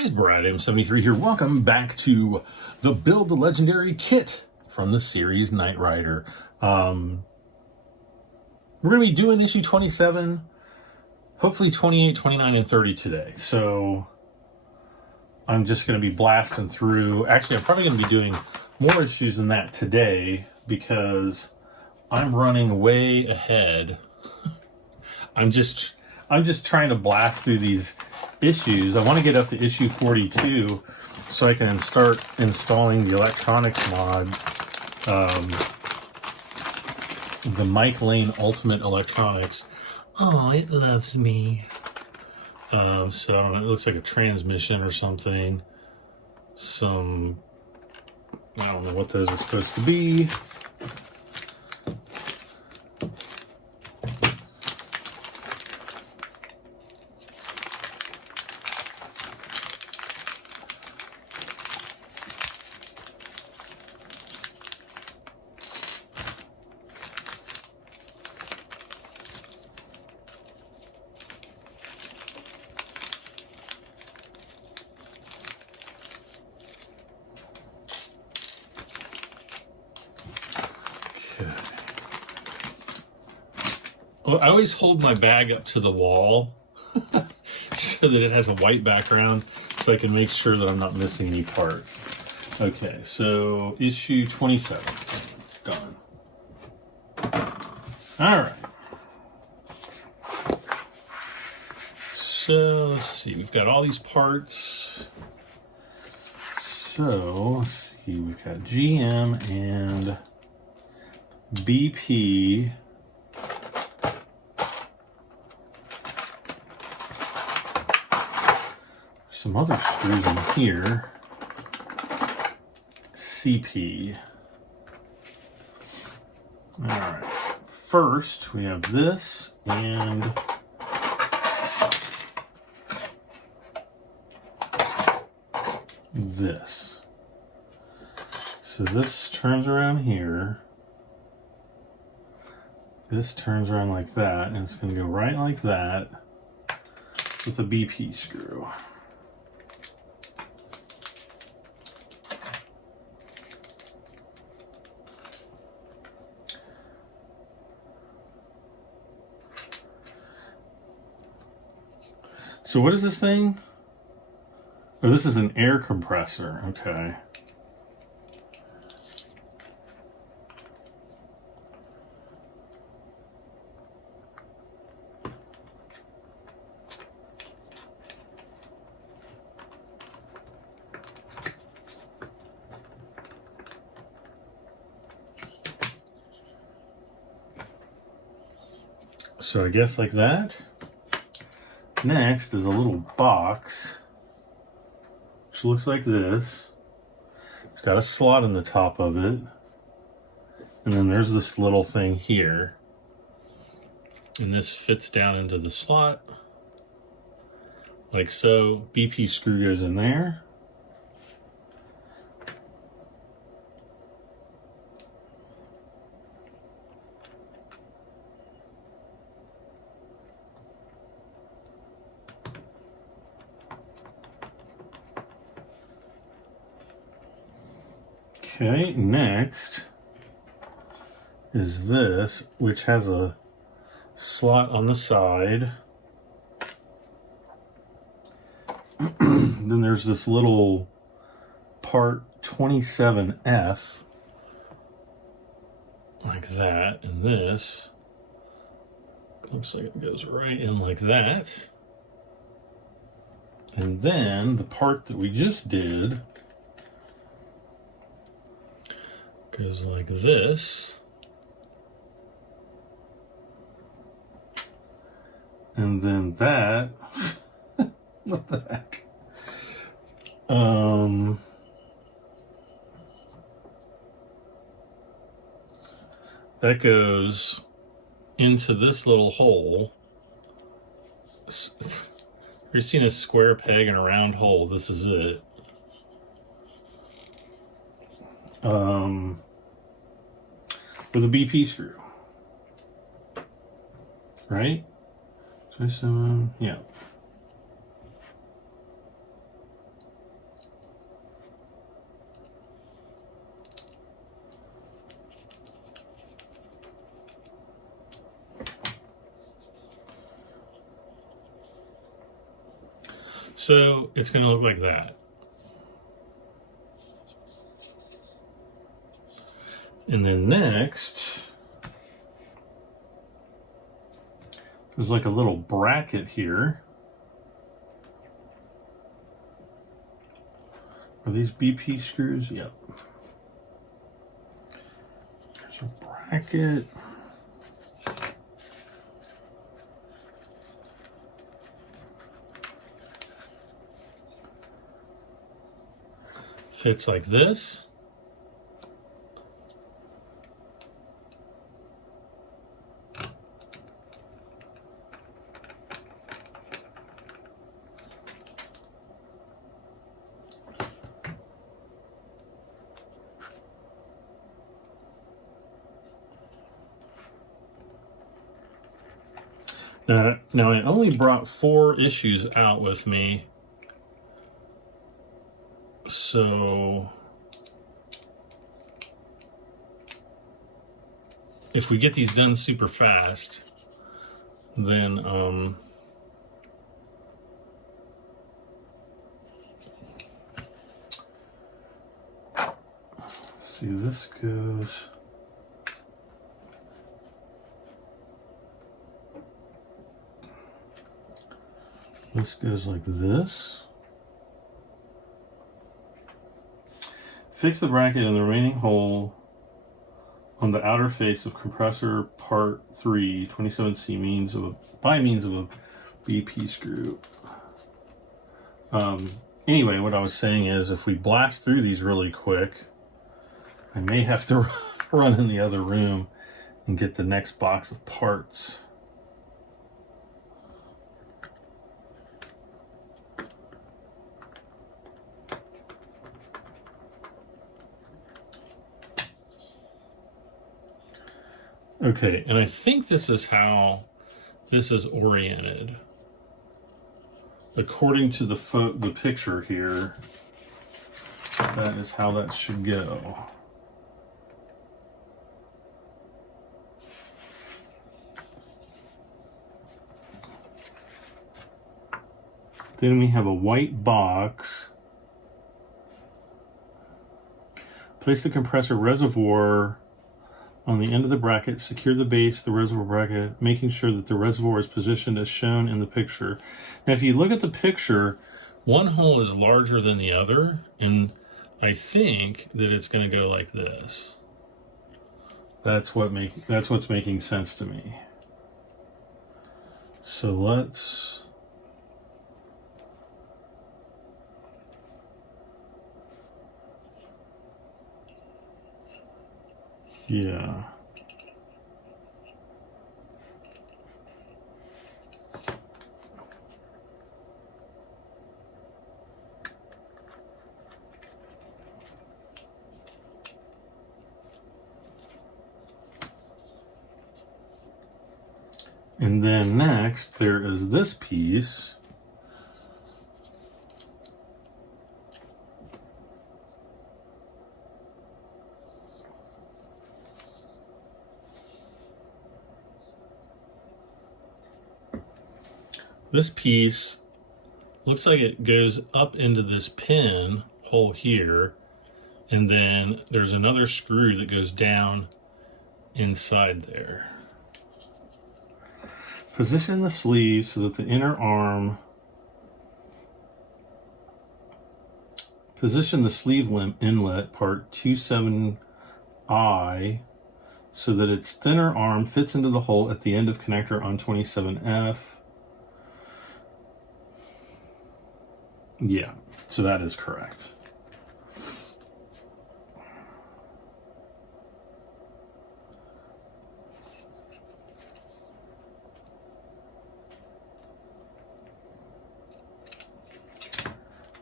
guys, Brad M73 here. Welcome back to the Build the Legendary kit from the series Knight Rider. We're going to be doing issue 27, hopefully 28, 29, and 30 today. So I'm just going to be blasting through. Actually, I'm probably going to be doing more issues than that today because I'm running way ahead. I'm just trying to blast through these issues. I want to get up to issue 42 so I can start installing the electronics mod, the Mike Lane Ultimate Electronics. Oh, it loves me. So I don't know, it looks like a transmission or something. I don't know what those are supposed to be. I always hold my bag up to the wall so that it has a white background so I can make sure that I'm not missing any parts. Okay, so issue 27, done. All right. So let's see, we've got all these parts. So let's see, we've got GM and BP. Some other screws in here. CP. All right. First, we have this and this. So this turns around here. This turns around like that, and it's going to go right like that with a BP screw. So what is this thing? Oh, this is an air compressor. Okay. So I guess like that. Next is a little box, which looks like this. It's got a slot in the top of it. And then there's this little thing here. And this fits down into the slot, like so. BP screw goes in there. Okay, next is this, which has a slot on the side. Then there's this little part 27F, like that, and this looks like it goes right in like that. And then the part that we just did goes like this, and then that, what the heck, that goes into this little hole. You're seeing a square peg and a round hole. This is it. With a BP screw, right? 27, yeah. So it's going to look like that. And then next, there's like a little bracket here. Are these BP screws? Yep. There's a bracket. Fits like this. Now I only brought 4 issues out with me, so if we get these done super fast, then see, this goes. This goes like this. Fix the bracket in the remaining hole on the outer face of compressor part 3, 27C by means of a BP screw. Anyway, what I was saying is if we blast through these really quick, I may have to run in the other room and get the next box of parts. Okay, and I think this is how this is oriented. According to the picture here, that is how that should go. Then we have a white box. Place the compressor reservoir on the end of the bracket, secure the base of the reservoir bracket, making sure that the reservoir is positioned as shown in the picture. Now, if you look at the picture, one hole is larger than the other, and I think that it's going to go like this. That's what's making sense to me. So let's. Yeah. And then next, there is this piece. This piece looks like it goes up into this pin hole here, and then there's another screw that goes down inside there. Position the sleeve so that the inner arm, position the sleeve inlet part 27I so that its thinner arm fits into the hole at the end of connector on 27F. Yeah, so that is correct.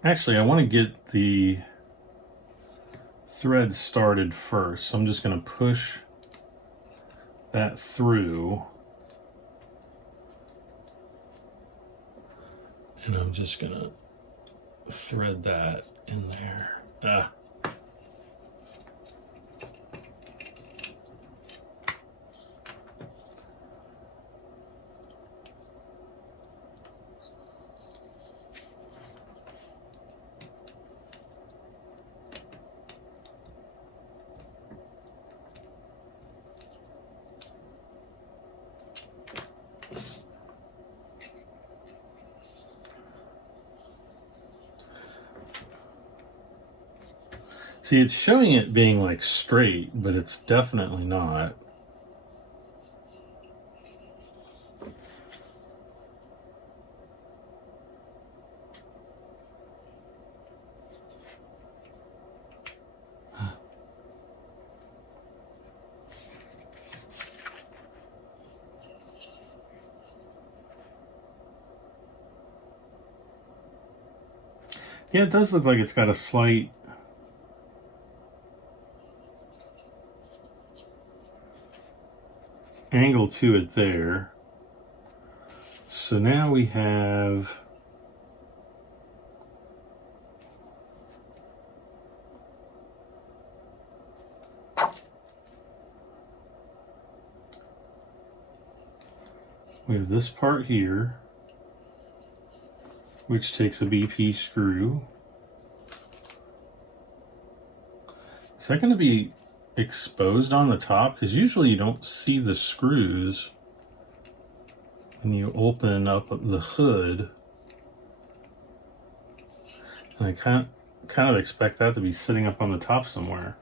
Actually, I want to get the thread started first, so I'm just going to push that through. And I'm just going to thread that in there. See, it's showing it being like straight, but it's definitely not. Yeah, it does look like it's got a slight angle to it there. So now we have this part here, which takes a BP screw. Is that going to be exposed on the top? Because usually you don't see the screws when you open up the hood. And I kind of expect that to be sitting up on the top somewhere.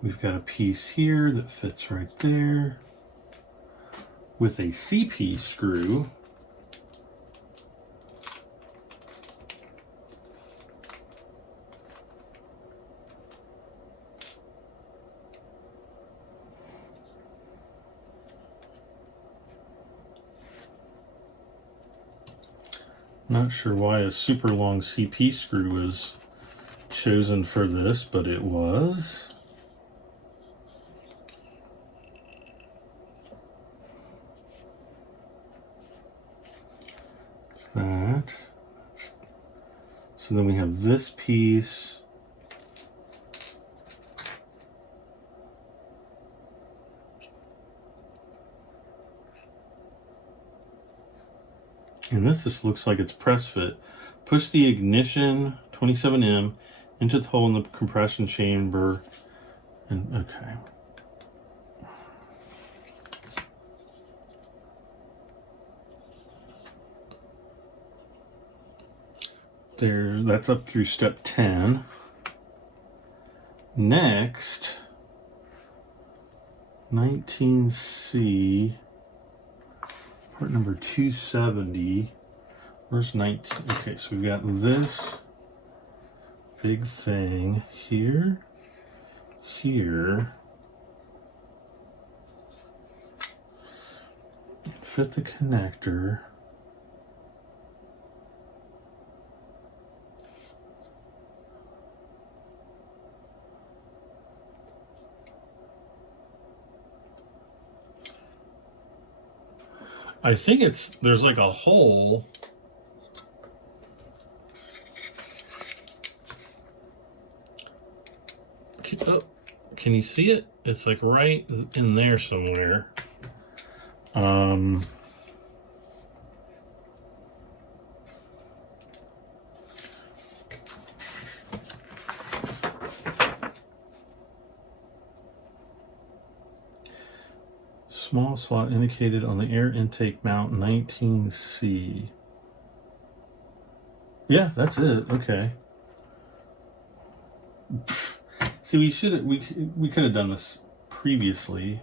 We've got a piece here that fits right there with a CP screw. Not sure why a super long CP screw was chosen for this, but it was. That. So then we have this piece. And this just looks like it's press fit. Push the ignition 27M into the hole in the compression chamber. And okay. There, that's up through step 10. Next, 19C, part number 270. Where's 19? Okay, so we've got this big thing here, here. Fit the connector. I think there's like a hole. Can you see it? It's like right in there somewhere. Small slot indicated on the air intake mount 19C. Yeah, that's it. Okay. See, we could have done this previously.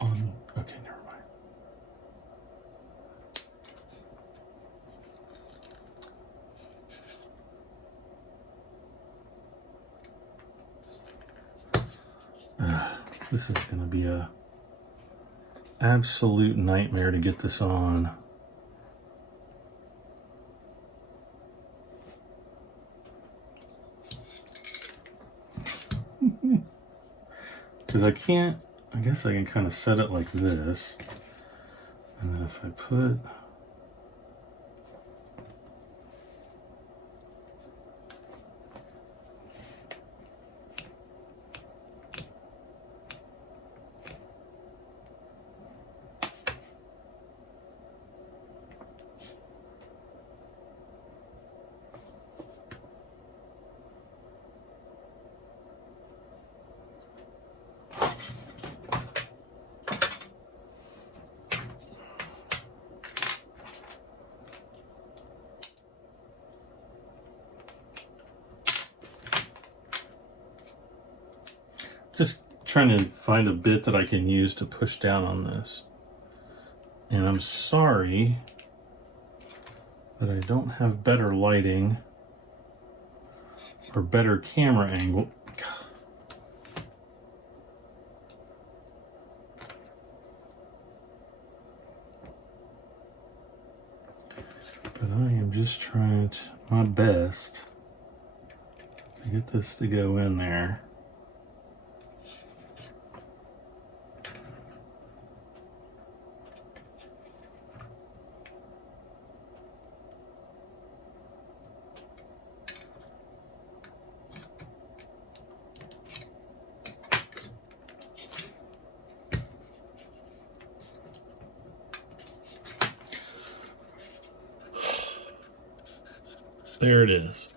On. Okay, never mind. This is going to be a absolute nightmare to get this on. Because I guess I can kind of set it like this. And then if I put... just trying to find a bit that I can use to push down on this. And I'm sorry that I don't have better lighting or better camera angle. But I am just trying my best to get this to go in there. There it is.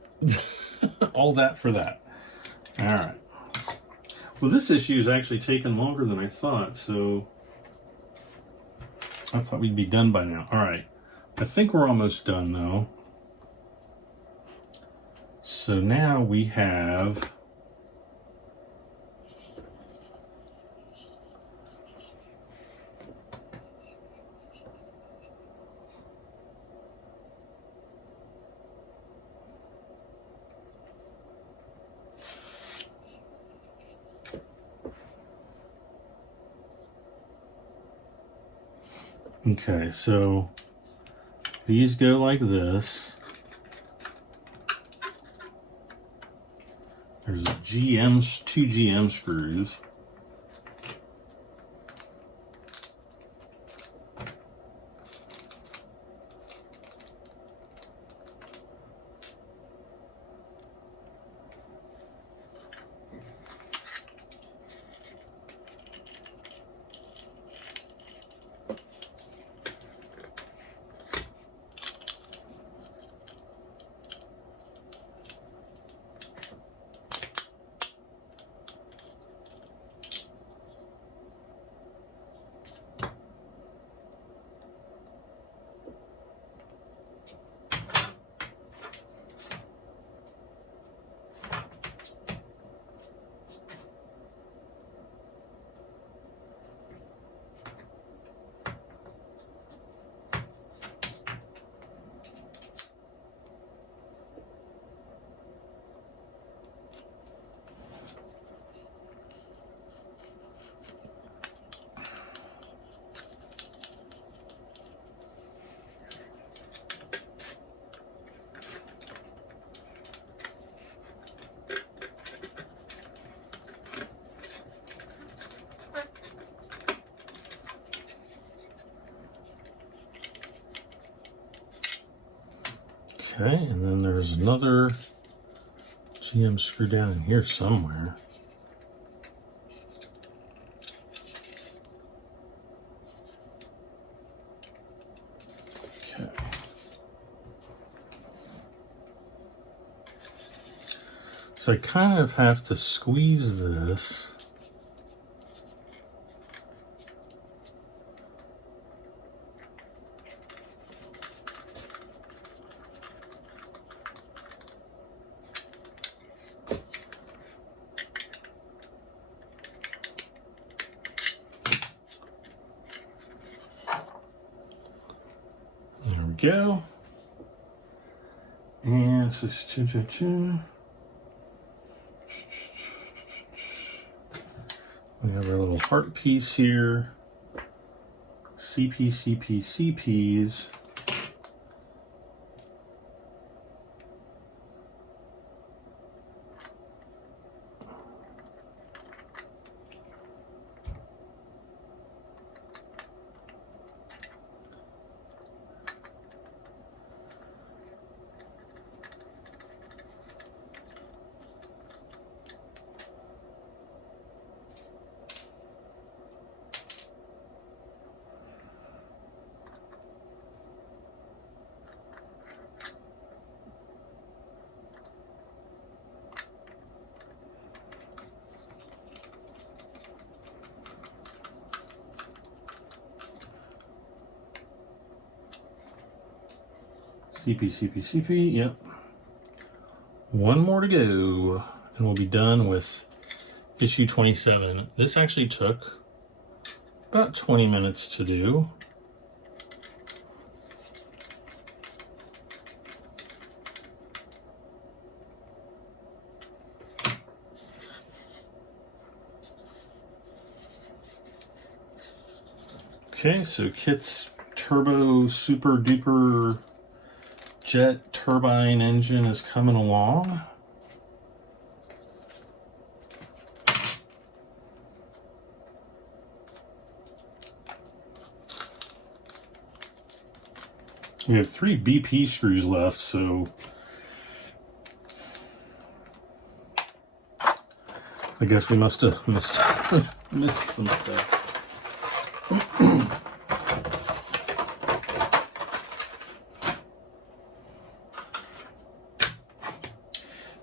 All that for that. All right. Well, this issue is actually taking longer than I thought, so I thought we'd be done by now. All right. I think we're almost done, though. So now we have okay, so these go like this. There's two GM screws. Okay, and then there's another GM screw down in here somewhere. Okay. So I kind of have to squeeze this. Go. And this is 222. We have our little heart piece here. CPs. CP, yep. One more to go, and we'll be done with issue 27. This actually took about 20 minutes to do. Okay, so KITT's turbo super duper jet turbine engine is coming along. We have 3 BP screws left, so I guess we must have missed some stuff.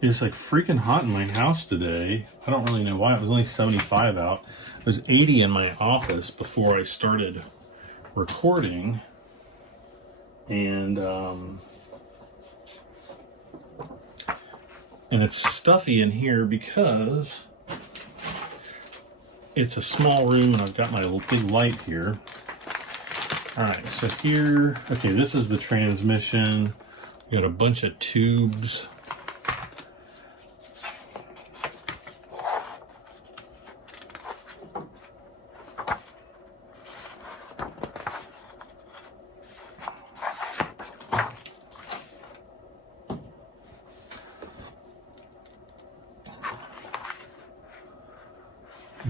It's like freaking hot in my house today. I don't really know why. It was only 75 out. It was 80 in my office before I started recording. And it's stuffy in here because it's a small room and I've got my big light here. All right, so here, okay, this is the transmission. We got a bunch of tubes.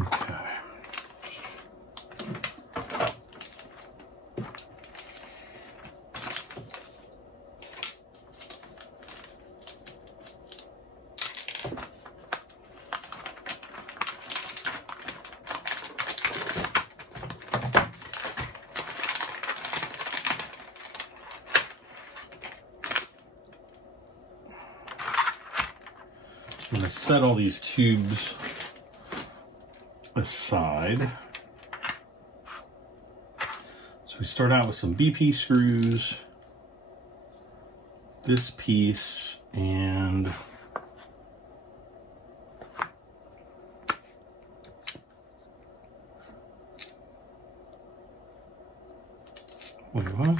Okay. I'm going to set all these tubes aside. So we start out with some BP screws, this piece, and what?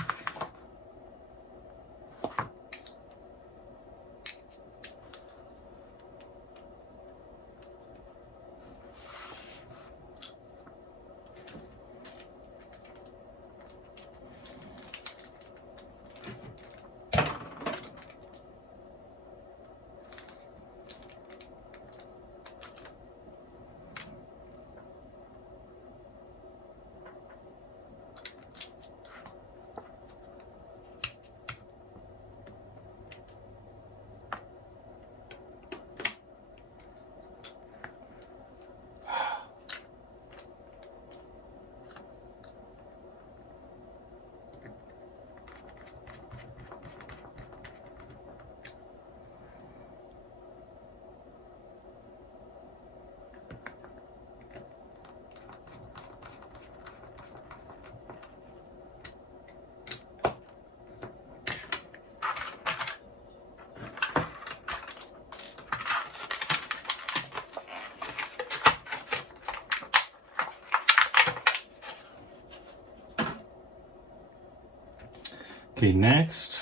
Okay, next,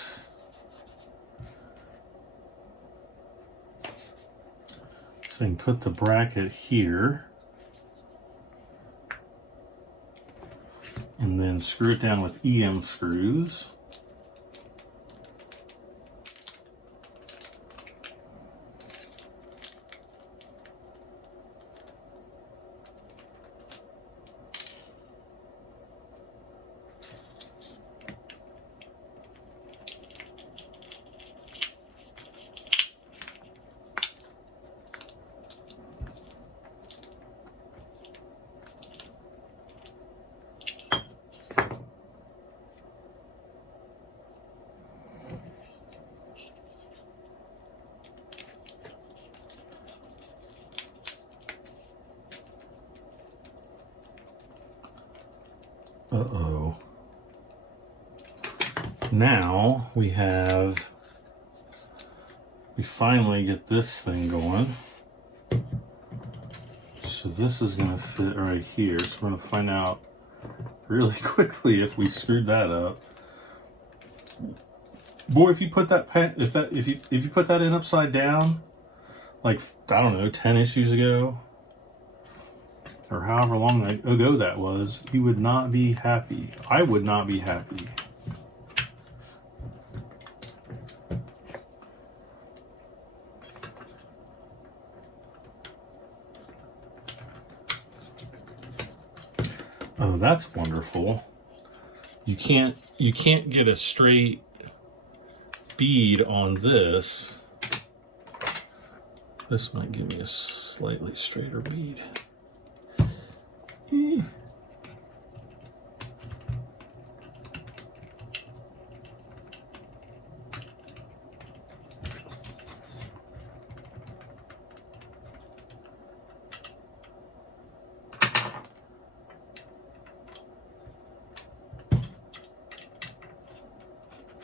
so I can put the bracket here and then screw it down with EM screws. Uh-oh. Now we finally get this thing going. So this is going to fit right here. So we're going to find out really quickly if we screwed that up. Boy, if you put that if you put that in upside down, like I don't know, 10 issues ago, or however long ago that was, you would not be happy. I would not be happy. Oh, that's wonderful. You can't get a straight bead on this. This might give me a slightly straighter bead.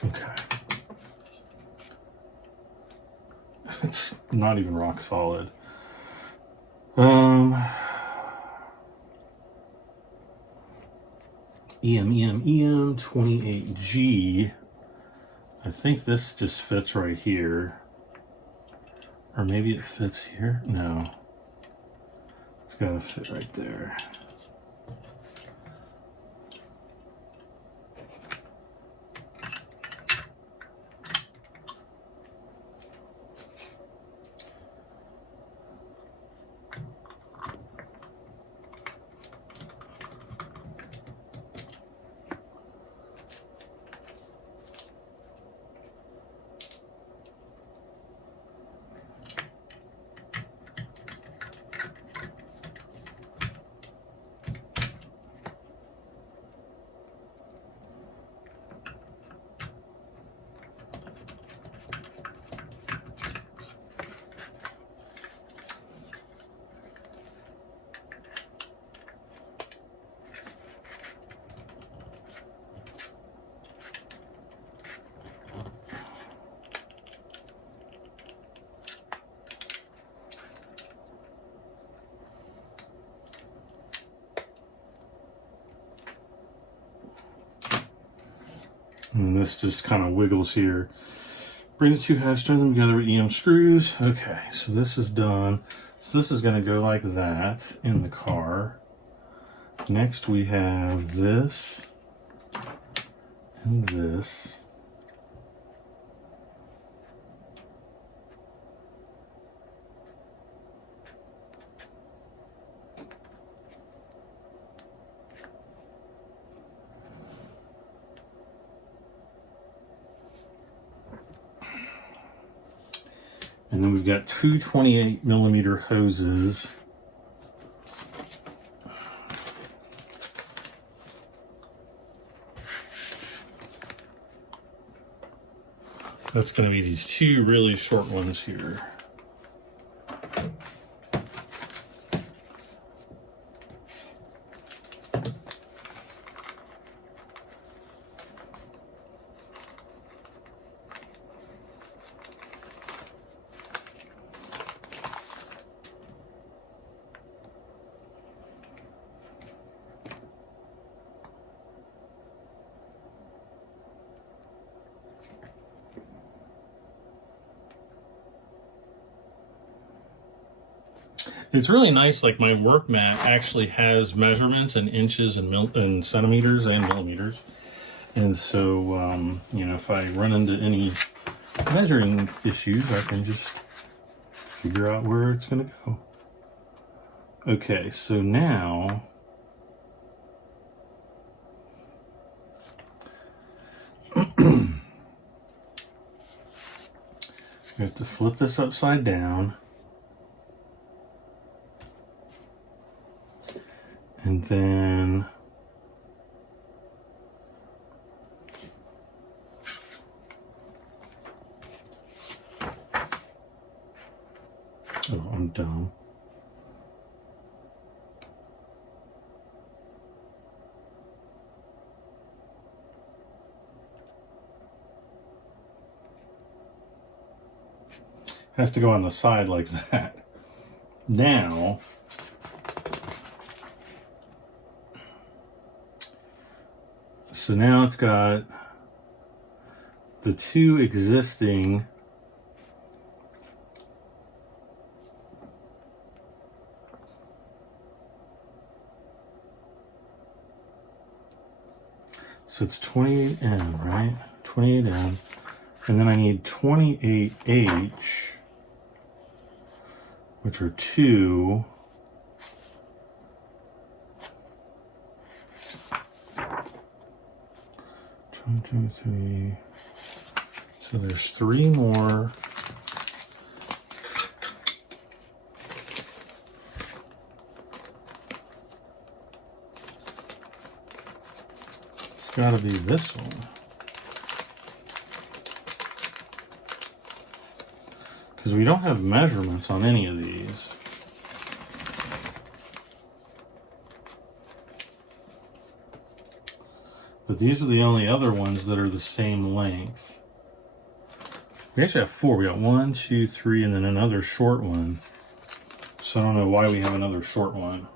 Okay. It's not even rock solid. EM 28G. I think this just fits right here. Or maybe it fits here? No. It's gotta fit right there. And this just kind of wiggles here. Bring the two halves, turn them together with EM screws. Okay, so this is done. So this is going to go like that in the car. Next we have this and this. And then we've got two 28mm hoses. That's going to be these two really short ones here. It's really nice, like my work mat actually has measurements in inches and centimeters and millimeters. And so, you know, if I run into any measuring issues, I can just figure out where it's going to go. Okay, so now we have to flip this upside down. And then oh, I'm dumb. Has to go on the side like that. Now So now it's got the two existing so it's 28N, right? 28N. And then I need 28H, which are two. One, two, three. So there's three more. It's got to be this one. Because we don't have measurements on any of these. But these are the only other ones that are the same length. We actually have four. We got 1, 2, 3, and then another short one. So I don't know why we have another short one.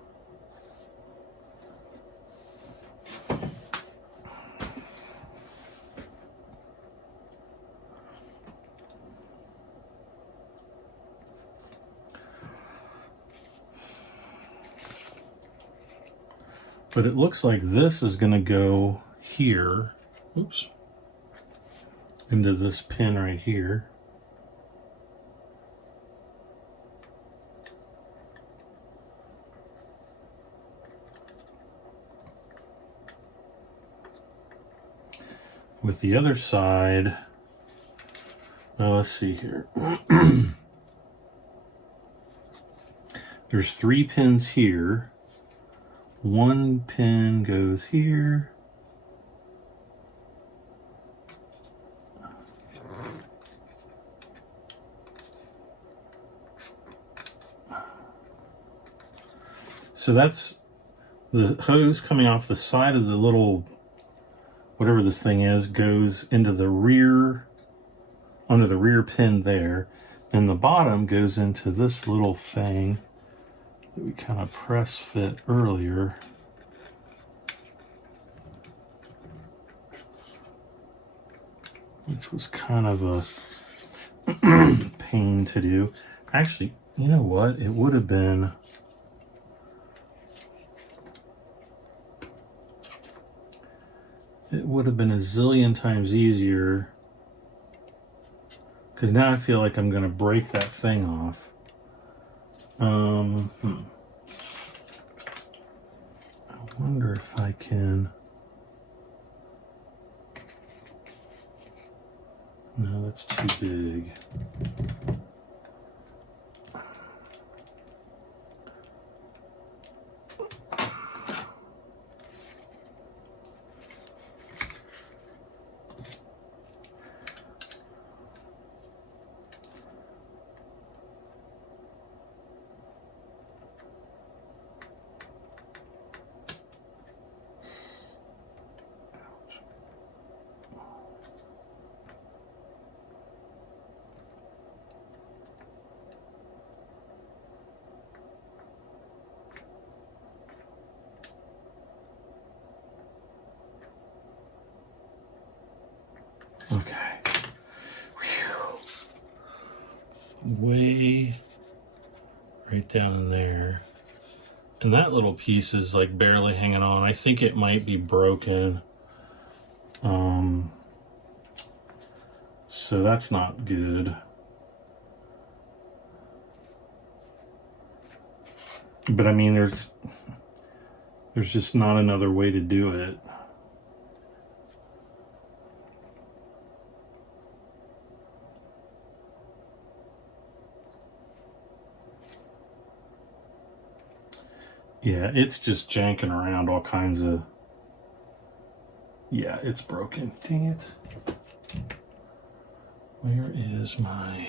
But it looks like this is going to go here. Oops. Into this pin right here. With the other side, well, let's see here. There's 3 pins here. One pin goes here. So that's the hose coming off the side of the little, whatever this thing is, goes into the rear, under the rear pin there. And the bottom goes into this little thing that we kind of press fit earlier. Which was kind of a pain to do. Actually, you know what? It would have been a zillion times easier, because now I feel like I'm going to break that thing off. I wonder if I can. No, that's too big. Okay. Whew. Way right down in there. And that little piece is like barely hanging on. I think it might be broken. So that's not good. But I mean, there's just not another way to do it. Yeah, it's just janking around all kinds of... Yeah, it's broken. Dang it. Where is my...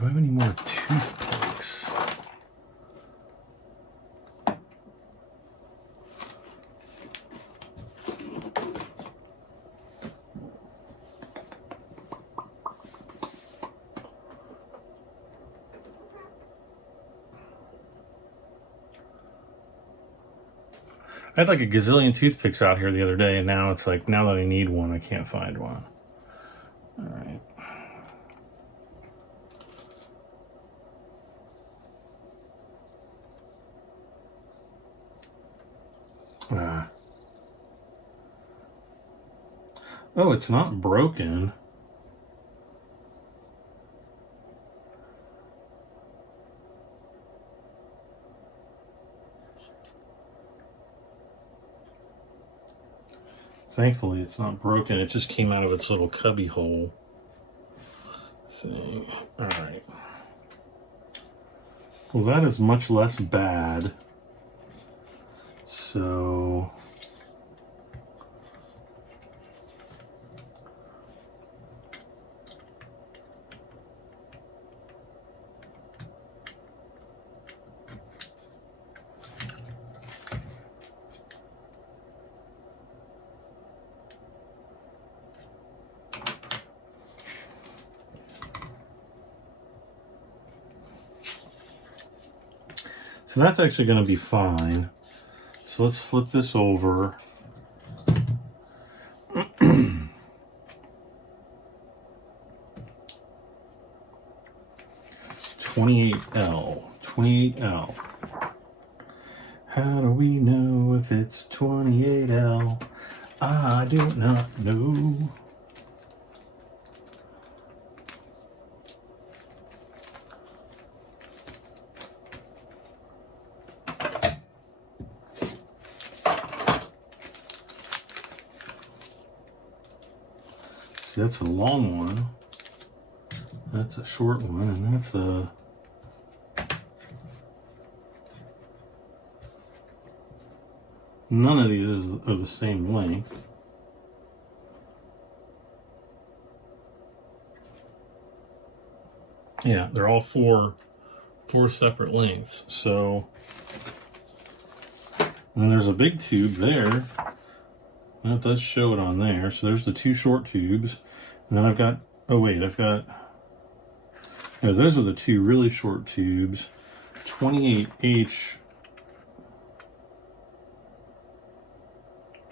Do I have any more toothpicks? I had like a gazillion toothpicks out here the other day, and now it's like, now that I need one, I can't find one. All right. Oh, it's not broken. Thankfully, it's not broken. It just came out of its little cubby hole thing. All right. Well, that is much less bad. So... So that's actually going to be fine. So let's flip this over. $28L. $28L. How do we know if it's $28L? I do not know. See, that's a long one. That's a short one, and that's a... None of these are the same length. Yeah, they're all four separate lengths. So, and then there's a big tube there. And it does show it on there. So there's the two short tubes. And then I've got, oh wait, I've got, no, those are the two really short tubes. 28H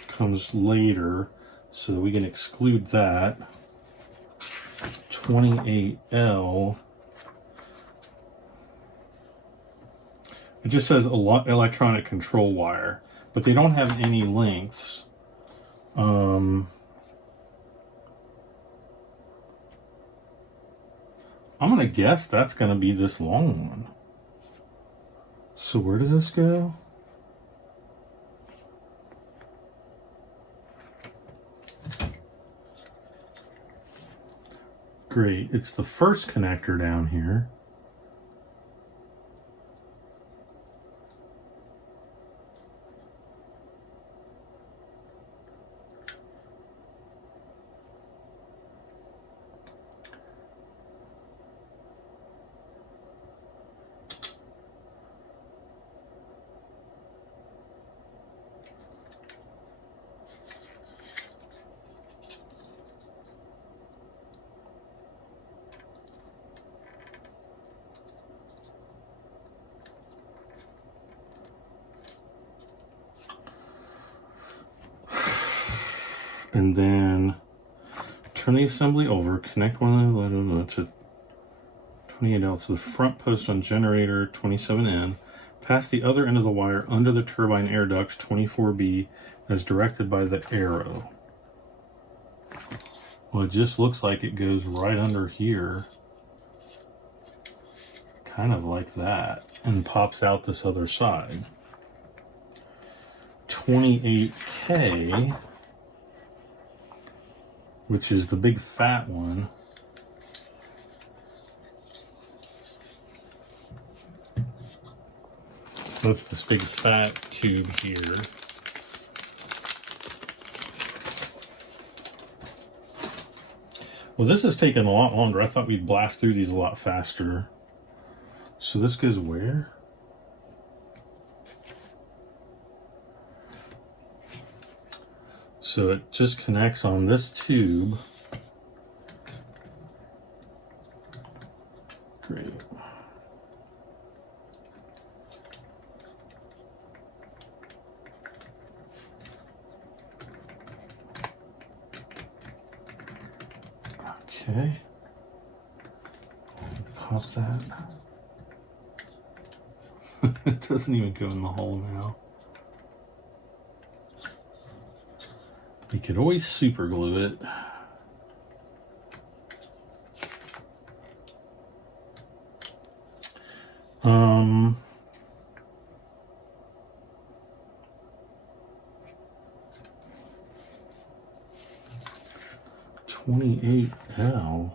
comes later, so we can exclude that. 28L, it just says electronic control wire, but they don't have any lengths. I'm gonna guess that's gonna be this long one. So where does this go? Great, it's the first connector down here. And then turn the assembly over, connect one to 28L to the front post on generator 27N, pass the other end of the wire under the turbine air duct 24B as directed by the arrow. Well, it just looks like it goes right under here, kind of like that, and pops out this other side. 28K, which is the big fat one. That's this big fat tube here. Well, this is taking a lot longer. I thought we'd blast through these a lot faster. So this goes where? So it just connects on this tube. Great. Okay. Pop that. It doesn't even go in the hole now. You could always super glue it. $28L.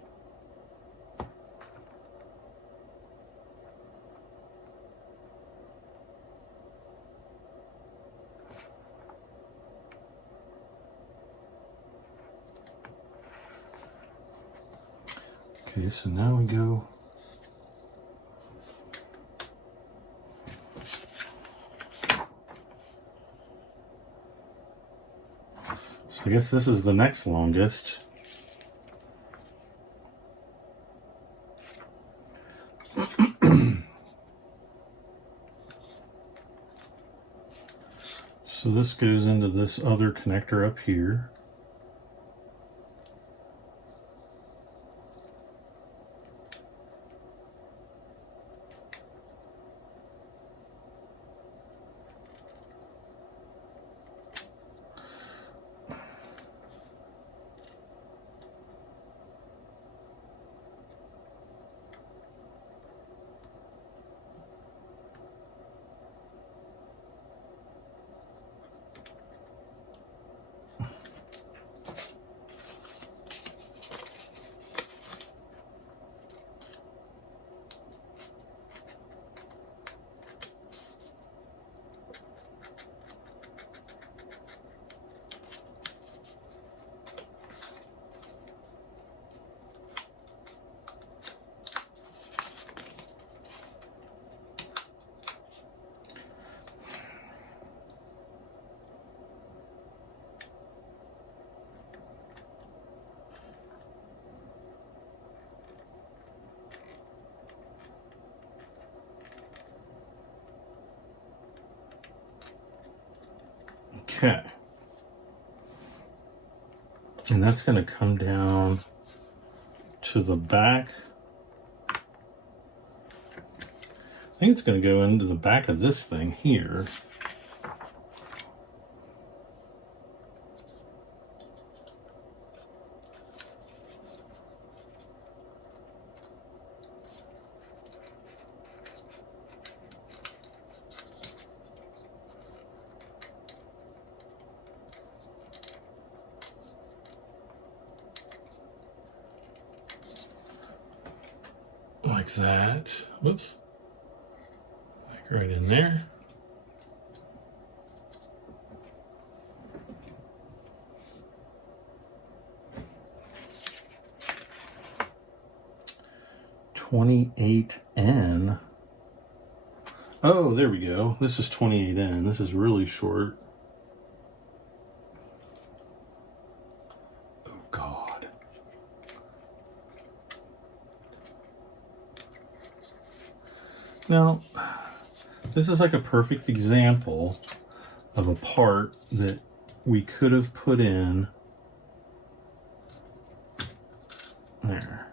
Okay, so now we go. So I guess this is the next longest. So this goes into this other connector up here. Okay. And that's going to come down to the back. I think it's going to go into the back of this thing here. Like that. Whoops. Like right in there. $28N. Oh, there we go. This is $28N. This is really short. Oh, God. Now, this is like a perfect example of a part that we could have put in there.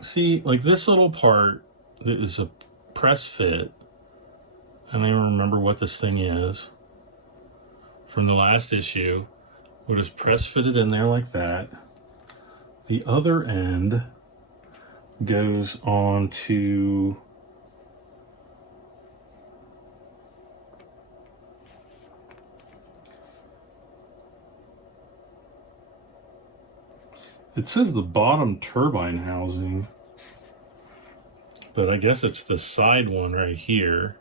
See, like this little part that is a press fit, I don't even remember what this thing is, from the last issue, would just press fitted in there like that. The other end goes on to it says the bottom turbine housing, but I guess it's the side one right here.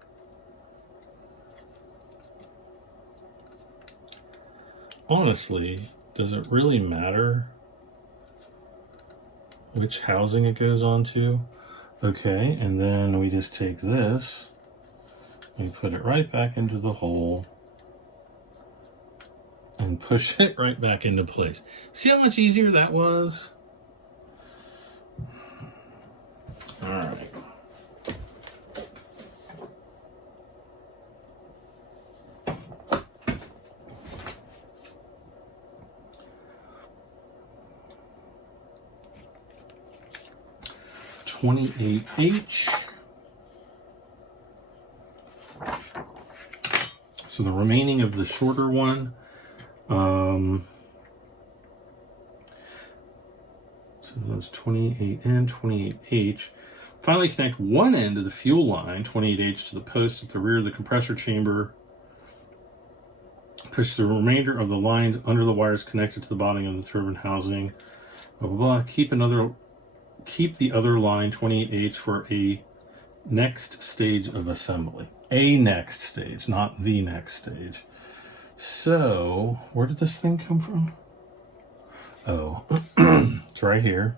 honestly, does it really matter which housing it goes onto? Okay, and then we just take this, we put it right back into the hole and push it right back into place. See how much easier that was? All right. (28H). So the remaining of the shorter one, so that's 28N, 28H. Finally connect one end of the fuel line, 28H, to the post at the rear of the compressor chamber. Push the remainder of the line under the wires connected to the bottom of the turbine housing. Blah, blah, blah. Keep the other line, 28H, for a next stage of assembly. A next stage, not the next stage. So, where did this thing come from? Oh, it's right here.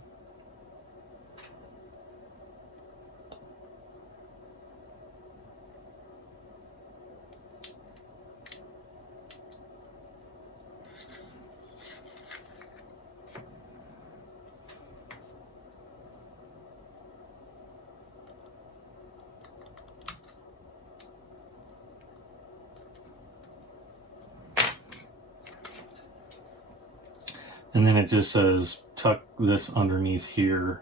And then it just says, tuck this underneath here,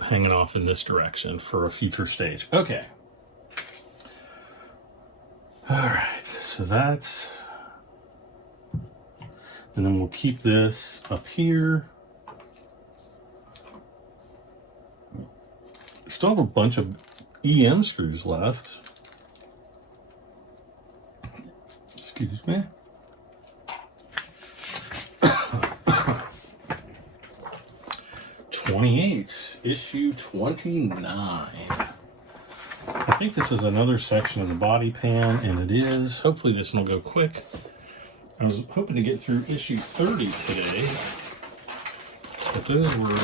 hanging off in this direction for a future stage. Okay. All right, so that's, and then we'll keep this up here. Still have a bunch of EM screws left. Excuse me. Issue 29. I think this is another section of the body pan, and it is. Hopefully this one will go quick. I was hoping to get through issue 30 today, but those were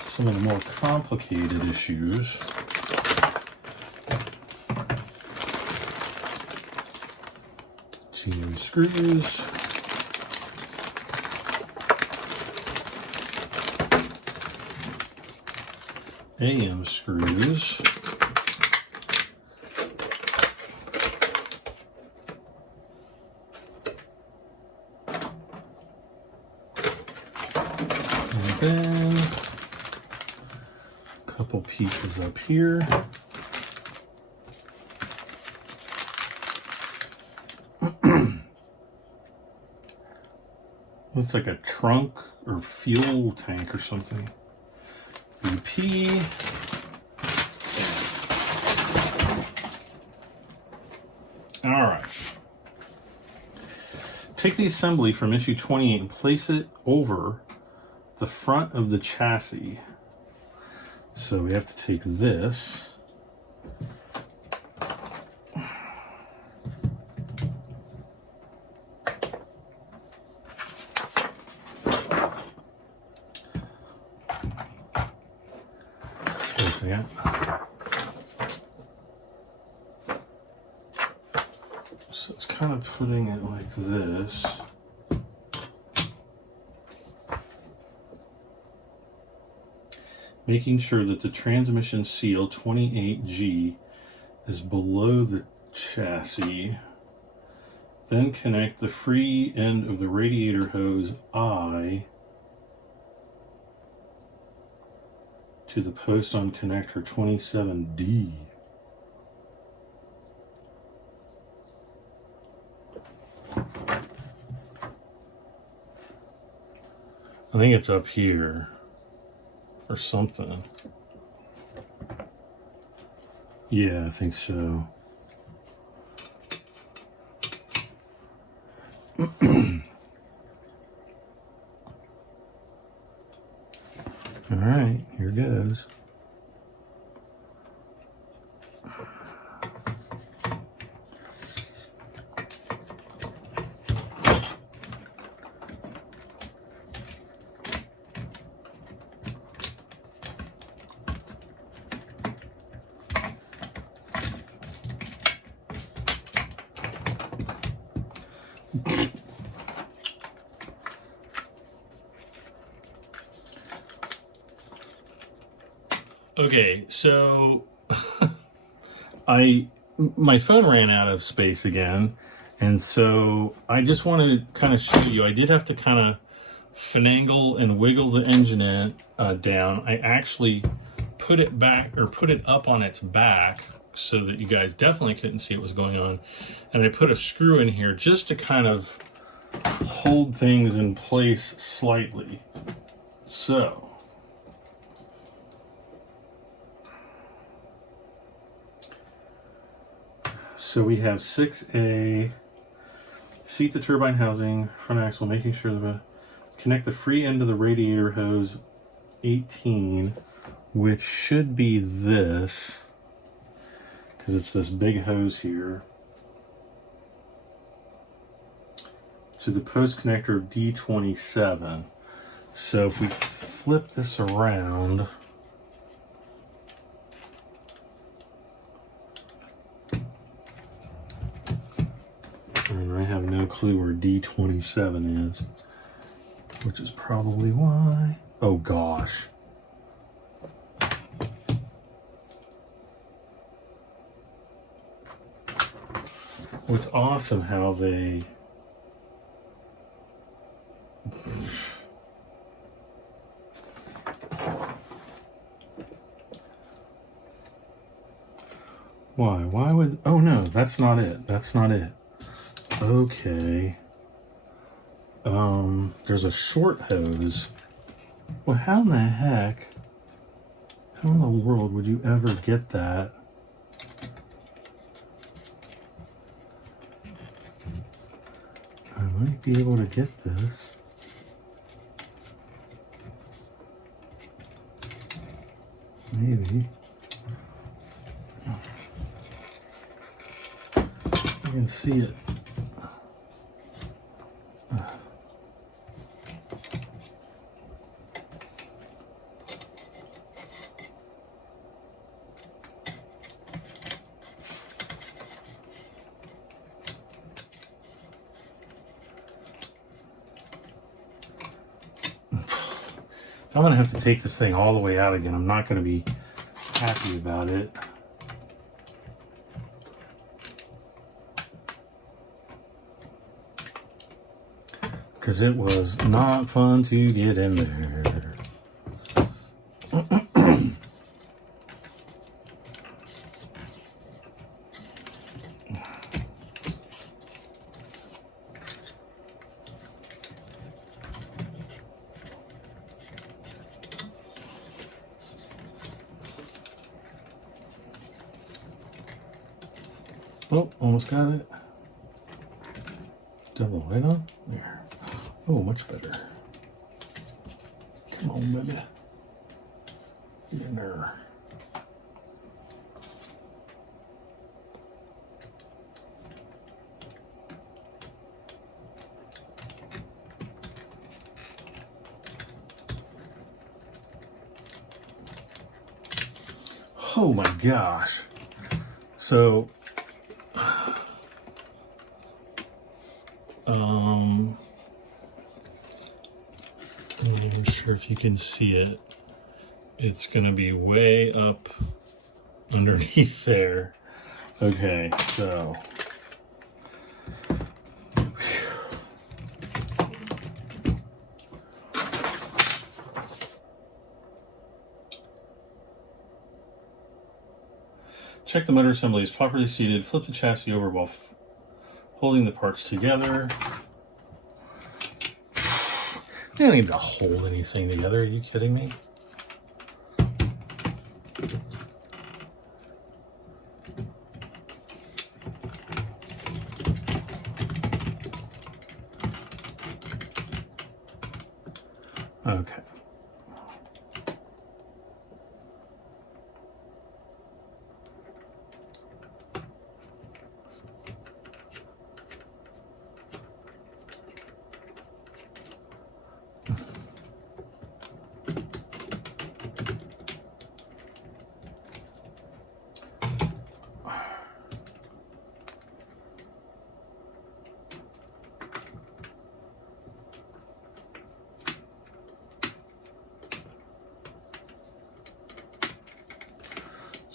some of the more complicated issues. GM screws. AM screws. And then a couple pieces up here. Looks like a trunk or fuel tank or something. BP. All right. Take the assembly from issue 28 and place it over the front of the chassis. So we have to take this. Yeah. So it's kind of putting it like this. Making sure that the transmission seal 28G is below the chassis. Then connect the free end of the radiator hose I to the post on connector 27D. I think it's up here or something. Yeah, I think so. All right, here goes. Okay, so my phone ran out of space again, and so I just want to kind of show you. I did have to kind of finagle and wiggle the engine down. I actually put it back, or put it up on its back, so that you guys definitely couldn't see what was going on. And I put a screw in here just to kind of hold things in place slightly. So we have 6A, seat the turbine housing, front axle, making sure the connect the free end of the radiator hose 18, which should be this, because it's this big hose here, to the post connector of D27. So if we flip this around, and I have no clue where D27 is, which is probably why. Oh gosh. It's awesome how they why would, oh no, that's not it. That's not it. Okay. There's a short hose. Well, how in the heck, how in the world would you ever get that? I might be able to get this. Maybe. You can see it. I'm going to have to take this thing all the way out again. I'm not going to be happy about it. Because it was not fun to get in there. Oh, almost got it. Double right on there. Oh, much better. Come on, baby. Get in there. Oh my gosh. So I'm sure if you can see it, it's gonna be way up underneath there. Okay, so check the motor assembly is properly seated. Flip the chassis over while holding the parts together. You don't need to hold anything together. Are you kidding me? Okay.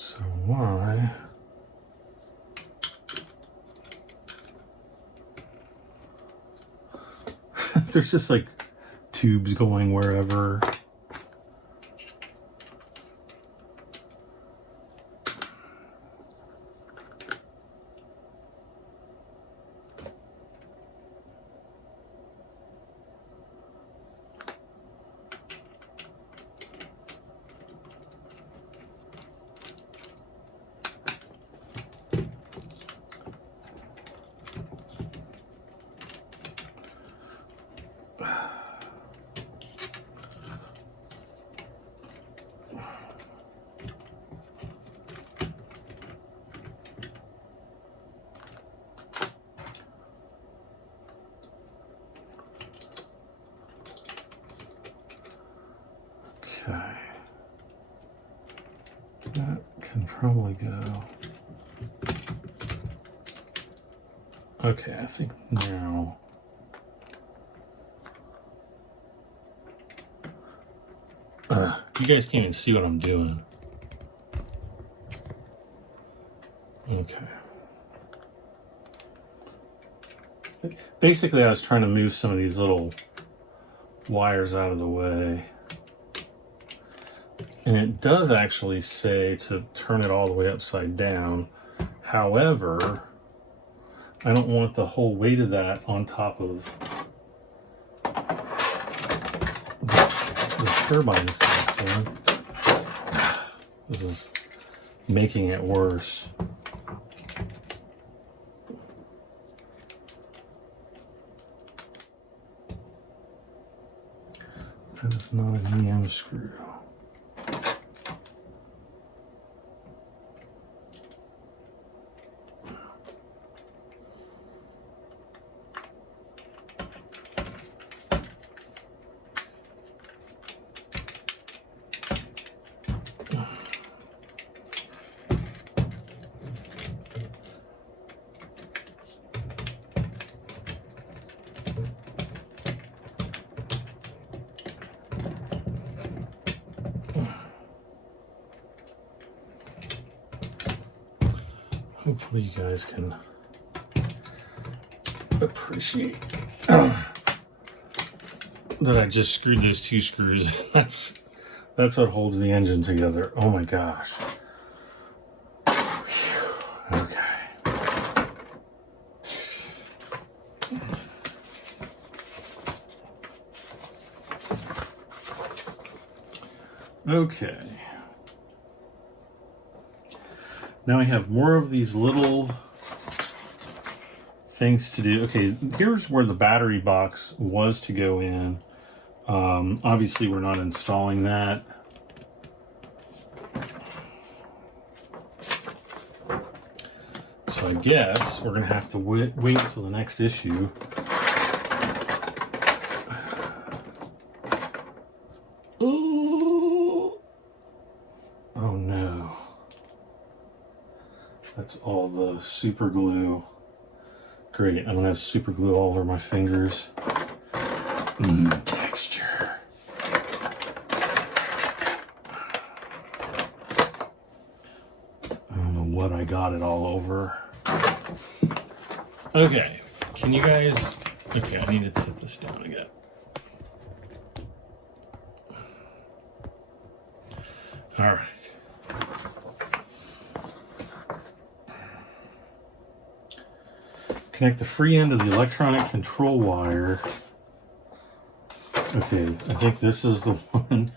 So why? There's just like tubes going wherever. Okay, that can probably go. Okay, I think now. You guys can't even see what I'm doing. Okay. Basically, I was trying to move some of these little wires out of the way. And it does actually say to turn it all the way upside down. However, I don't want the whole weight of that on top of the turbine section. This is making it worse. That is not an EM screw. Hopefully you guys can appreciate that I just screwed those two screws. That's what holds the engine together. Oh my gosh. Okay. Okay. Now I have more of these little things to do. Okay, here's where the battery box was to go in. Obviously, we're not installing that. So I guess we're going to have to wait until the next issue. Oh no. That's all the super glue. Great, I'm gonna have super glue all over my fingers. Texture. I don't know what I got it all over. Okay, can you guys... Okay, I need to set this down again. All right. Connect the free end of the electronic control wire. Okay, I think this is the one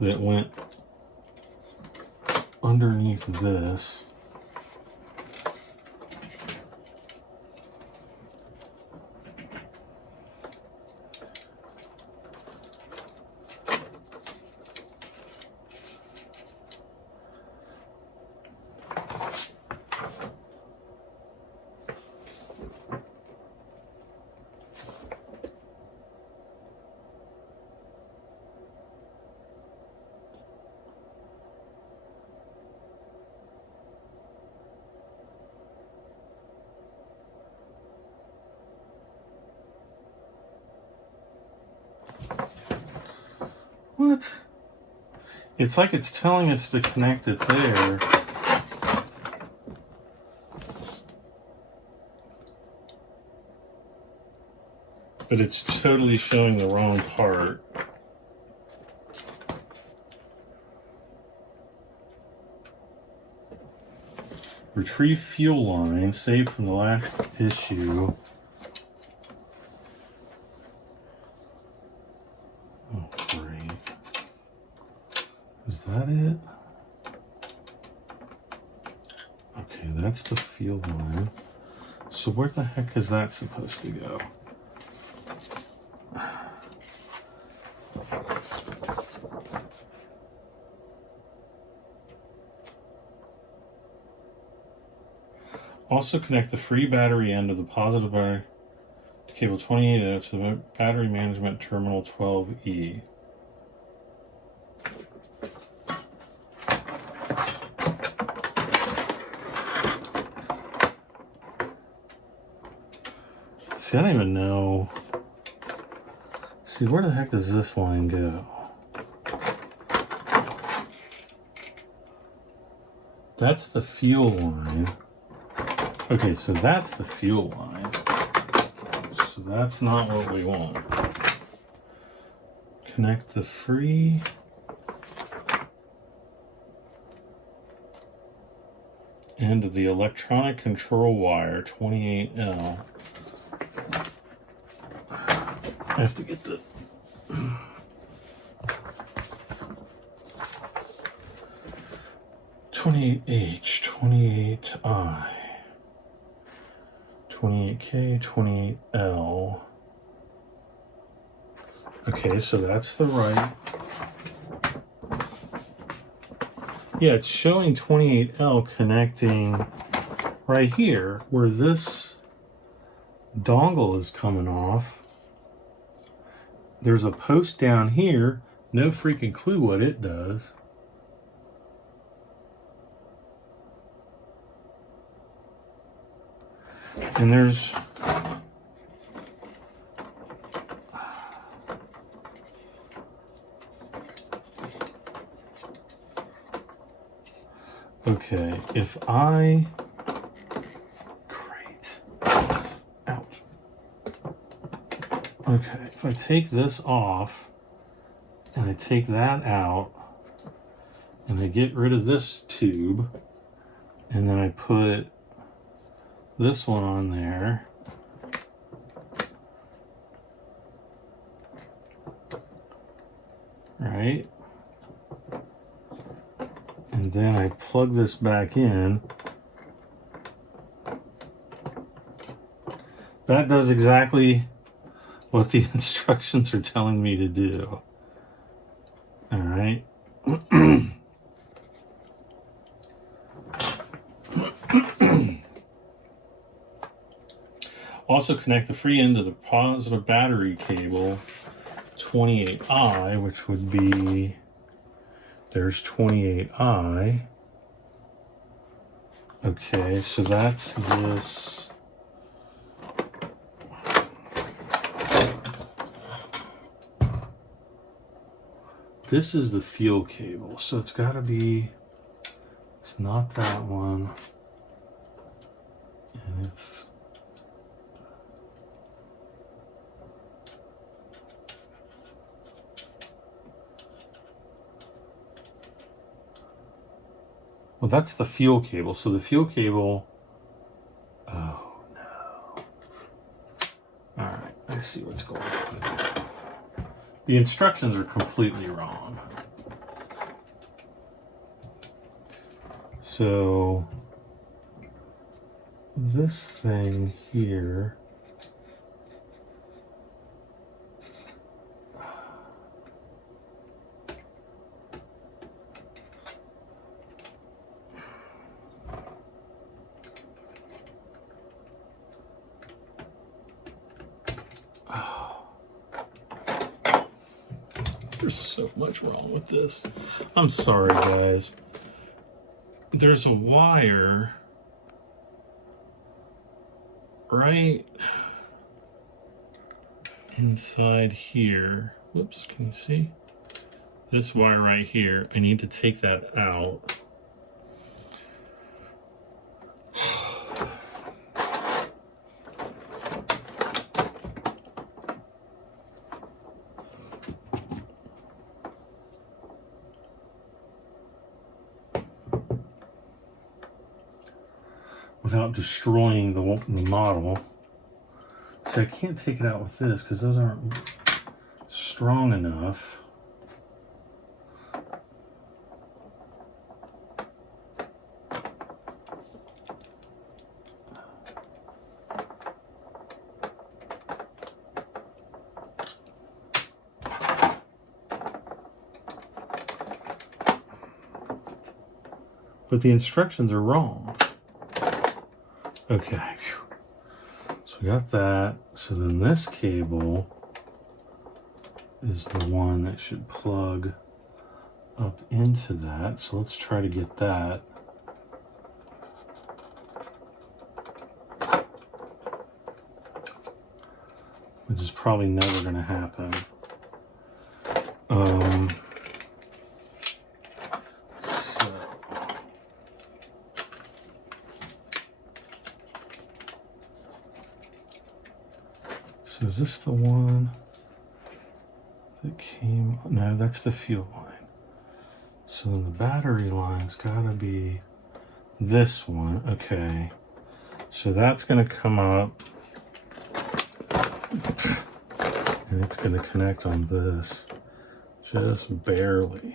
that went underneath this. What? It's like it's telling us to connect it there, but it's totally showing the wrong part. Retrieve fuel line, saved from the last issue. Oh, great. Is that it? Okay, that's the fuel line. So where the heck is that supposed to go? Also connect the free battery end of the positive battery to cable 28 to the battery management terminal 12E. See, I don't even know. See, where the heck does this line go? That's the fuel line. Okay, so that's the fuel line. So that's not what we want. Connect the free end of the electronic control wire 28L. I have to get the 28H, 28I. 28K, 28L. Okay, so that's the right. Yeah, it's showing 28L connecting right here where this dongle is coming off. There's a post down here, no freaking clue what it does. And there's okay, if I great ouch. Okay, if I take this off and I take that out and I get rid of this tube and then I put this one on there. Right? And then I plug this back in. That does exactly what the instructions are telling me to do. All right. Also connect the free end of the positive battery cable 28I, which would be, there's 28I. Okay, so that's this. This is the fuel cable, so it's got to be, it's not that one. And it's, well, that's the fuel cable. So the fuel cable, oh no. All right, I see what's going on. The instructions are completely wrong. So this thing here, there's so much wrong with this. I'm sorry, guys. There's a wire right inside here. Whoops, can you see? This wire right here, I need to take that out. without destroying the model. So I can't take it out with this because those aren't strong enough. But the instructions are wrong. Okay. So we got that. So then this cable is the one that should plug up into that. So let's try to get that. Which is probably never going to happen. So is this the one that came? No, that's the fuel line. So then the battery line's gotta be this one. Okay. So that's gonna come up and it's gonna connect on this just barely.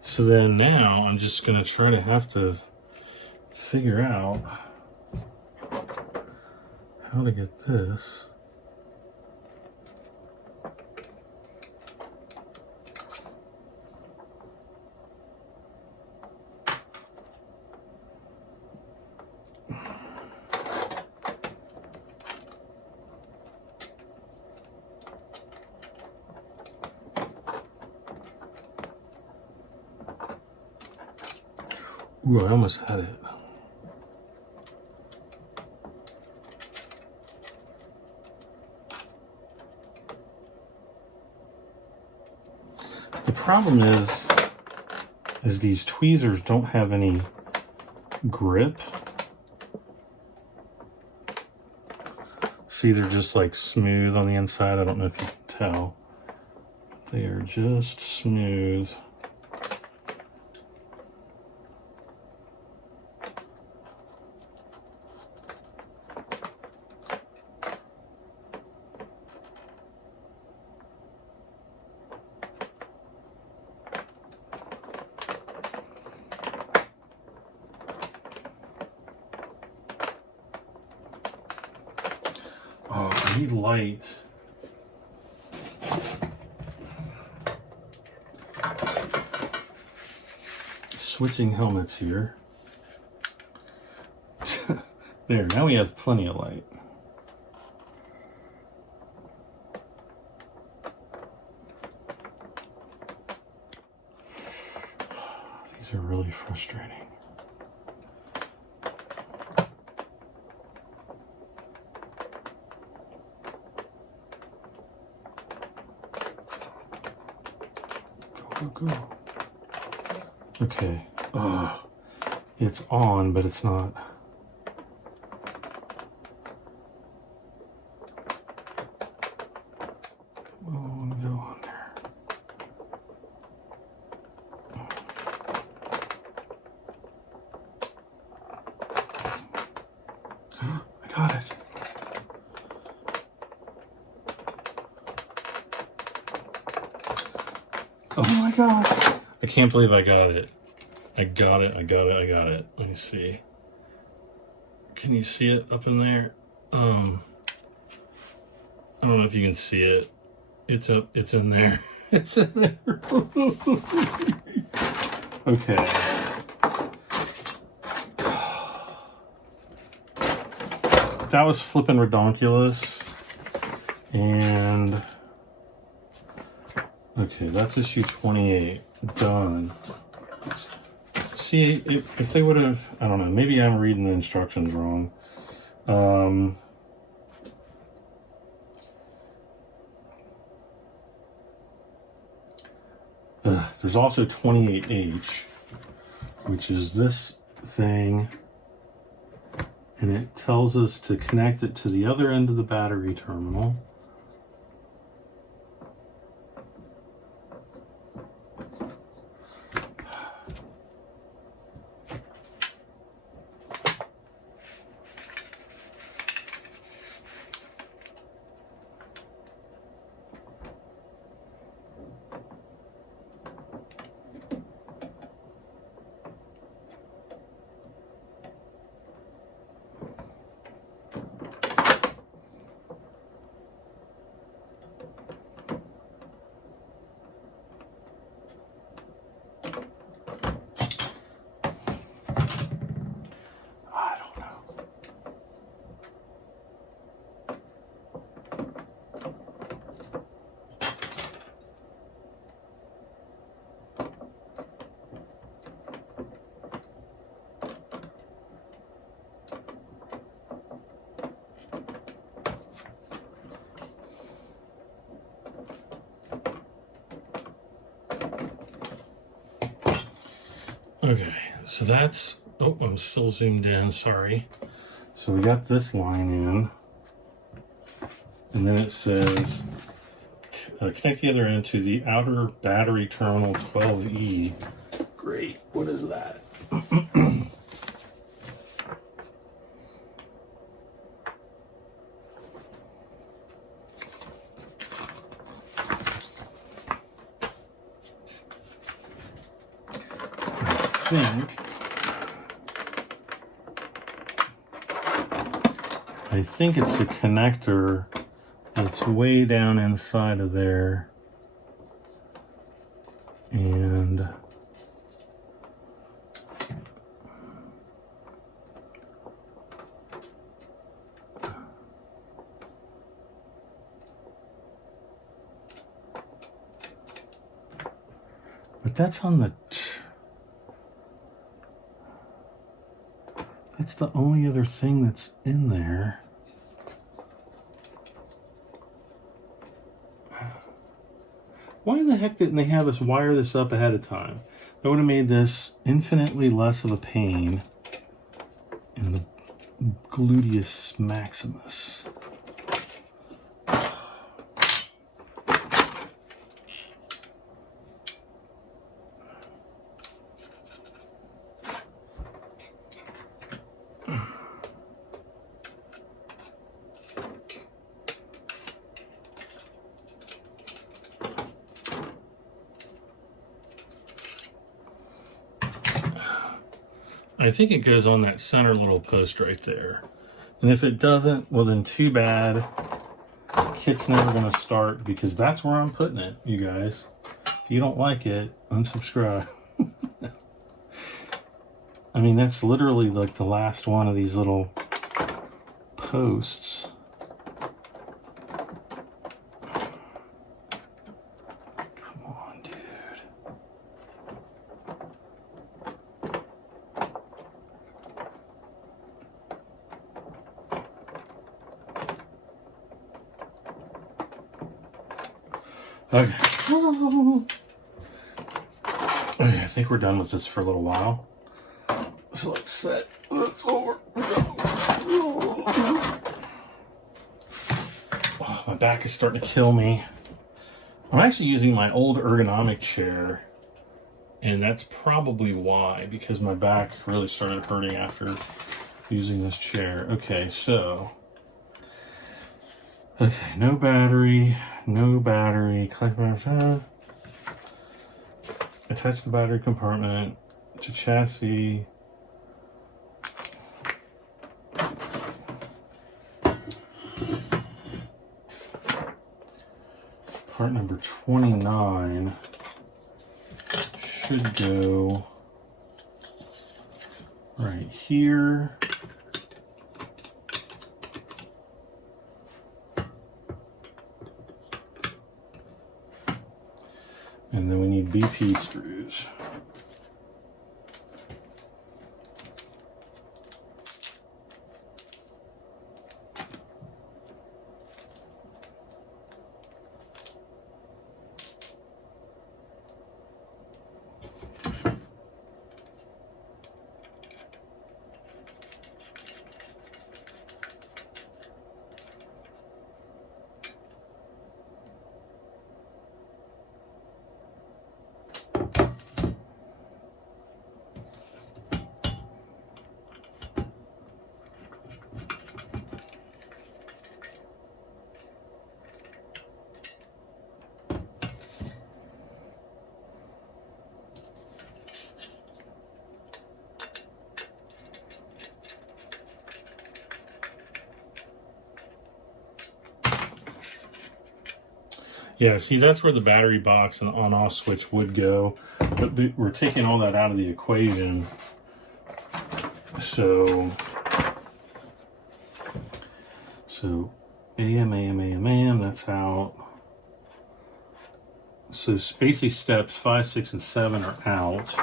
So then now I'm just going to try to figure out how to get this. Ooh, I almost had it. The problem is these tweezers don't have any grip. See, they're just like smooth on the inside. I don't know if you can tell. They are just smooth. Oh, I need light. Switching helmets here. There, now we have plenty of light. These are really frustrating. Go. Okay. It's on, but it's not. Come on, go on there. I got it. Oh my god. I can't believe I got it. I got it. Let me see. Can you see it up in there? I don't know if you can see it. It's in there. It's in there. Okay. That was flippin' redonkulous. And okay, that's issue 28. Done. see, if they would have, I don't know, maybe I'm reading the instructions wrong. There's also 28H, which is this thing, and it tells us to connect it to the other end of the battery terminal. Okay, so that's, oh, I'm still zoomed in, sorry. So we got this line in, and then it says, connect the other end to the outer battery terminal 12E. Great, what is that? I think it's a connector that's way down inside of there, and but that's on the that's the only other thing that's in there. Why the heck didn't they have us wire this up ahead of time? That would have made this infinitely less of a pain in the gluteus maximus. I think it goes on that center little post right there. And if it doesn't, well then too bad. KITT's never gonna start, because that's where I'm putting it, you guys. If you don't like it, unsubscribe. I mean, that's literally like the last one of these little posts. Come on, dude. Okay. Okay, I think we're done with this for a little while. So let's set this over. Oh, my back is starting to kill me. I'm actually using my old ergonomic chair, and that's probably why, because my back really started hurting after using this chair. Okay, so okay, no battery. Attach the battery compartment to chassis. Part number 29 should go right here. And then we need BP screws. Yeah, see, that's where the battery box and the on-off switch would go, but we're taking all that out of the equation. So AM, that's out. So basically steps 5, 6, and 7 are out.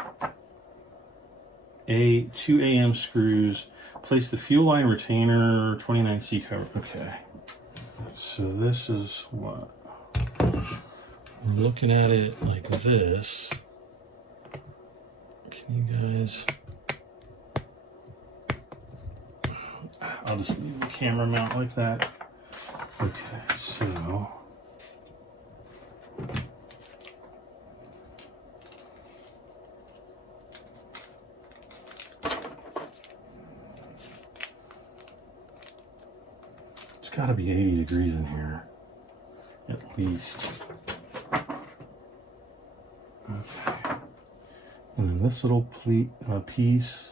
2 AM screws. Place the fuel line retainer, 29C cover. Okay. So this is what? I'm looking at it like this. Can you guys... I'll just leave the camera mount like that. Okay, so... it's got to be 80 degrees in here, at least. Okay. And then this little piece,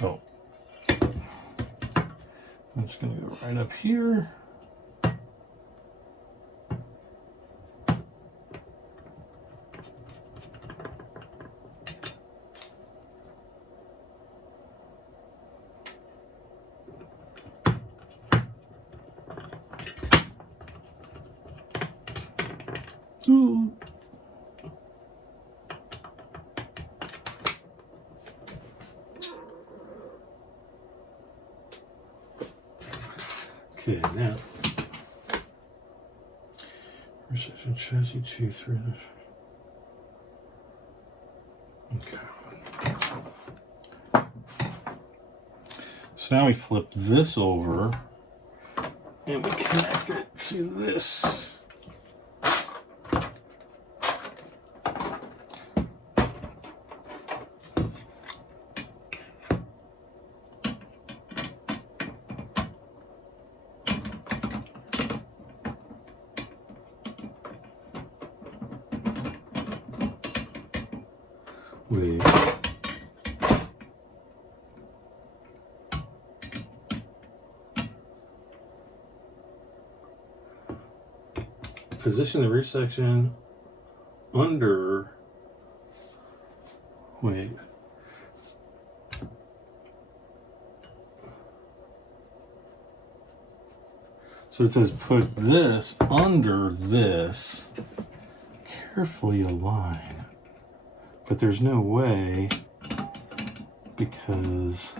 oh, that's going to go right up here. Ooh. Okay, now precision chassis 2 through this. Okay. So now we flip this over and we connect it to this. Wait. Position the rear section under. Wait. So it says put this under this, carefully align. But there's no way, because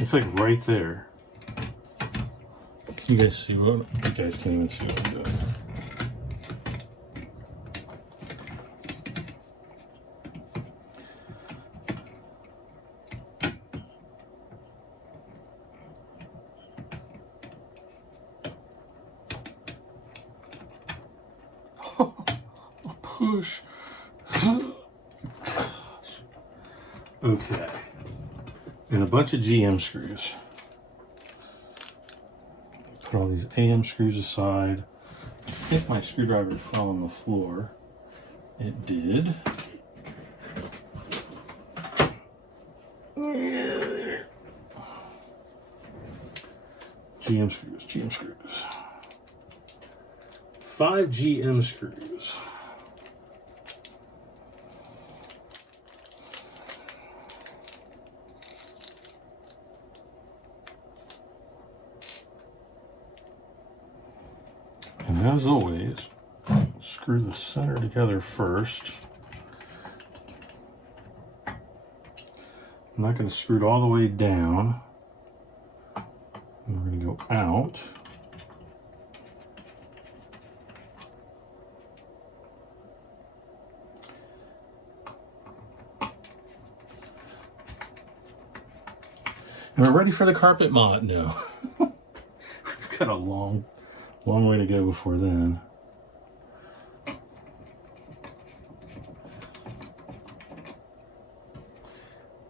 it's like right there. You guys see what? You guys can't even see what I'm doing. A push. Okay. And a bunch of GM screws. Put all these AM screws aside. I think my screwdriver fell on the floor. It did. GM screws, GM screws. 5 GM screws. And as always, screw the center together first. I'm not going to screw it all the way down. And we're going to go out. And we're ready for the carpet mod? No. We've got a long way to go before then.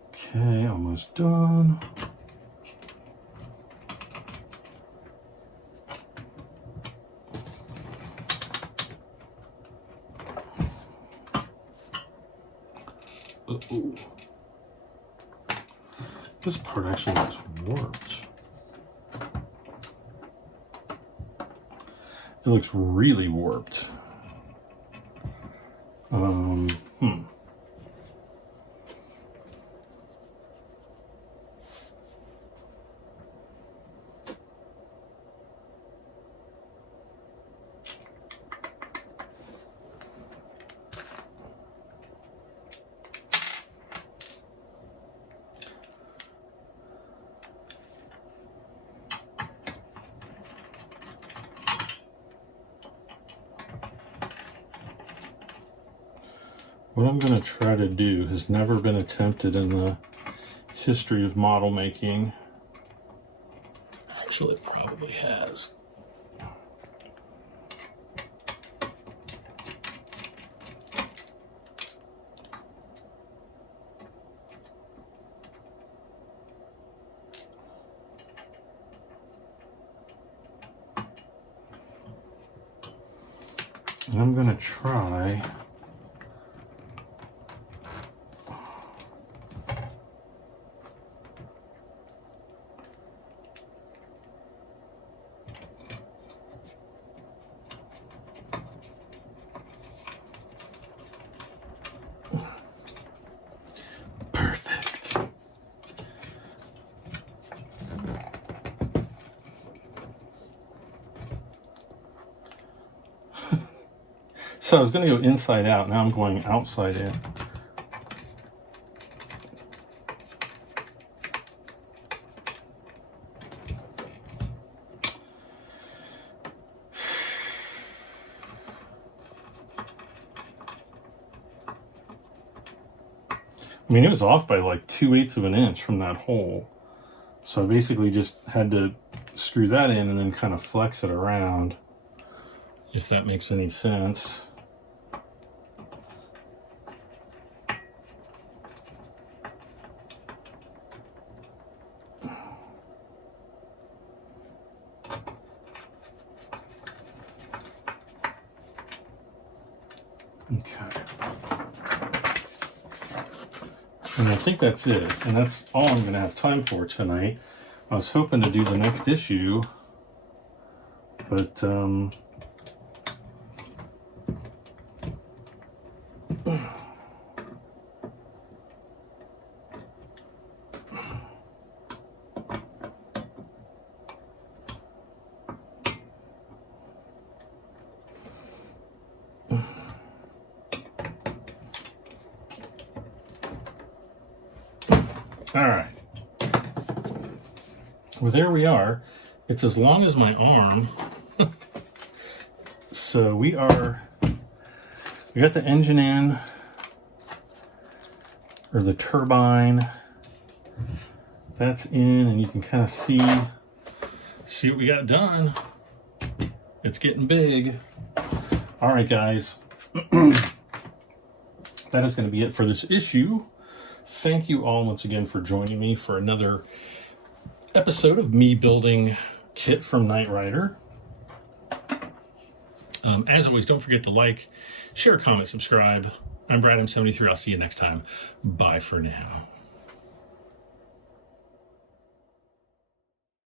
Okay, almost done. Ooh. This part actually looks warped. It looks really warped. What I'm going to try to do has never been attempted in the history of model making. Actually, it probably has. And I'm going to try So I was going to go inside out, now I'm going outside in. I mean, it was off by like 2/8 of an inch from that hole. So I basically just had to screw that in and then kind of flex it around, if that makes any sense. Okay. And I think that's it. And that's all I'm going to have time for tonight. I was hoping to do the next issue, but all right. Well, there we are. It's as long as my arm. So we got the engine in, or the turbine. That's in, and you can kind of see what we got done. It's getting big. All right, guys. That is going to be it for this issue. Thank you all once again for joining me for another episode of me building KITT from Knight Rider. As always, don't forget to like, share, comment, subscribe. I'm Brad M73. I'll see you next time. Bye for now.